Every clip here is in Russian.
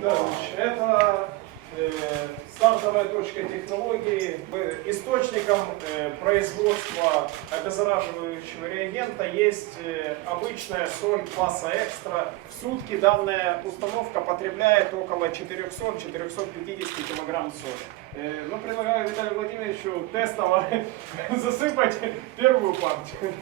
Да, это стартовая точка технологии. Источником э, производства обеззараживающего реагента есть э, обычная соль класса экстра. В сутки данная установка потребляет около 400-450 килограмм соли. Э, Ну, предлагаю Виталию Владимировичу тестово засыпать первую партию.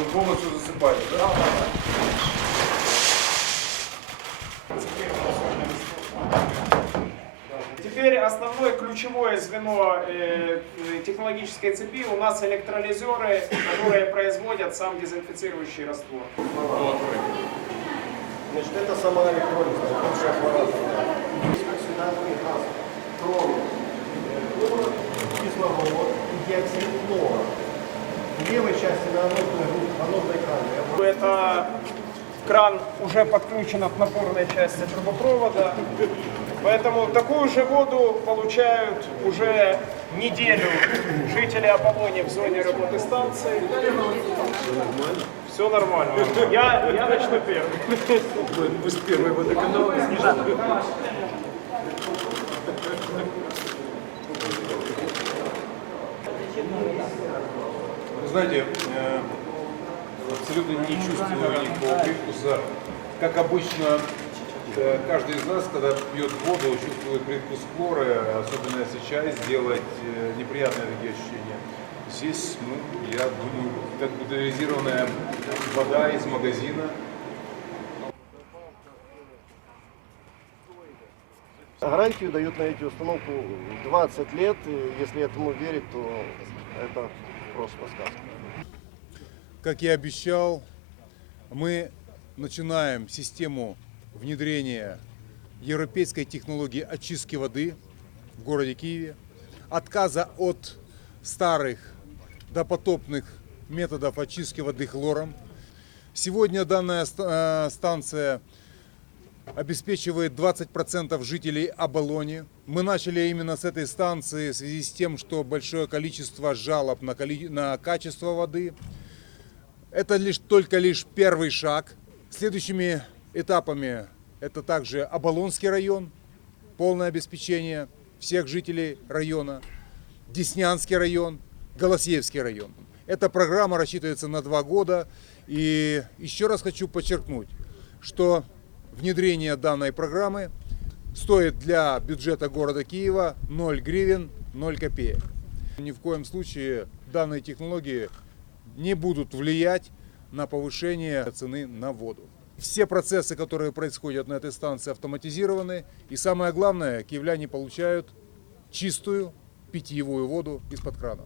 Ну, полностью засыпали, да? Теперь основное ключевое звено э, э, технологической цепи у нас электролизеры, которые производят сам дезинфицирующий раствор. Значит, это сама электролиза, лучший аппарат. Сюда мы газ, кровь, хлор, кислород и диоксид хлора. Левой части на анодной камере. Это кран уже подключен от напорной части трубопровода. Поэтому такую же воду получают уже неделю жители Аполлонии в зоне работы станции. Все нормально. Я, я начну первый. Пусть первый водоканал Вы знаете, э, абсолютно не чувствую никакого привкуса. Как обычно, э, каждый из нас, когда пьет воду, чувствует привкус хлора, особенно если чай сделать, э, неприятные такие ощущения. Здесь, ну, я думаю, так бутилизированная вода из магазина. Гарантию дают на эти установку 20 лет. Если этому верить, то это просто сказка. Как я обещал, мы начинаем систему внедрения европейской технологии очистки воды в городе Киеве, отказа от старых допотопных методов очистки воды хлором. Сегодня данная э, станция обеспечивает 20% жителей Абалони. Мы начали именно с этой станции в связи с тем, что большое количество жалоб на, коли- на качество воды. Это лишь только лишь первый шаг. Следующими этапами это также Оболонский район, полное обеспечение всех жителей района, Деснянский район, Голосеевский район. Эта программа рассчитывается на два года. И еще раз хочу подчеркнуть, что внедрение данной программы стоит для бюджета города Киева 0 гривен, 0 копеек. Ни в коем случае данные технологии не будут влиять на повышение цены на воду. Все процессы, которые происходят на этой станции, автоматизированы. И самое главное, киевляне получают чистую питьевую воду из-под крана.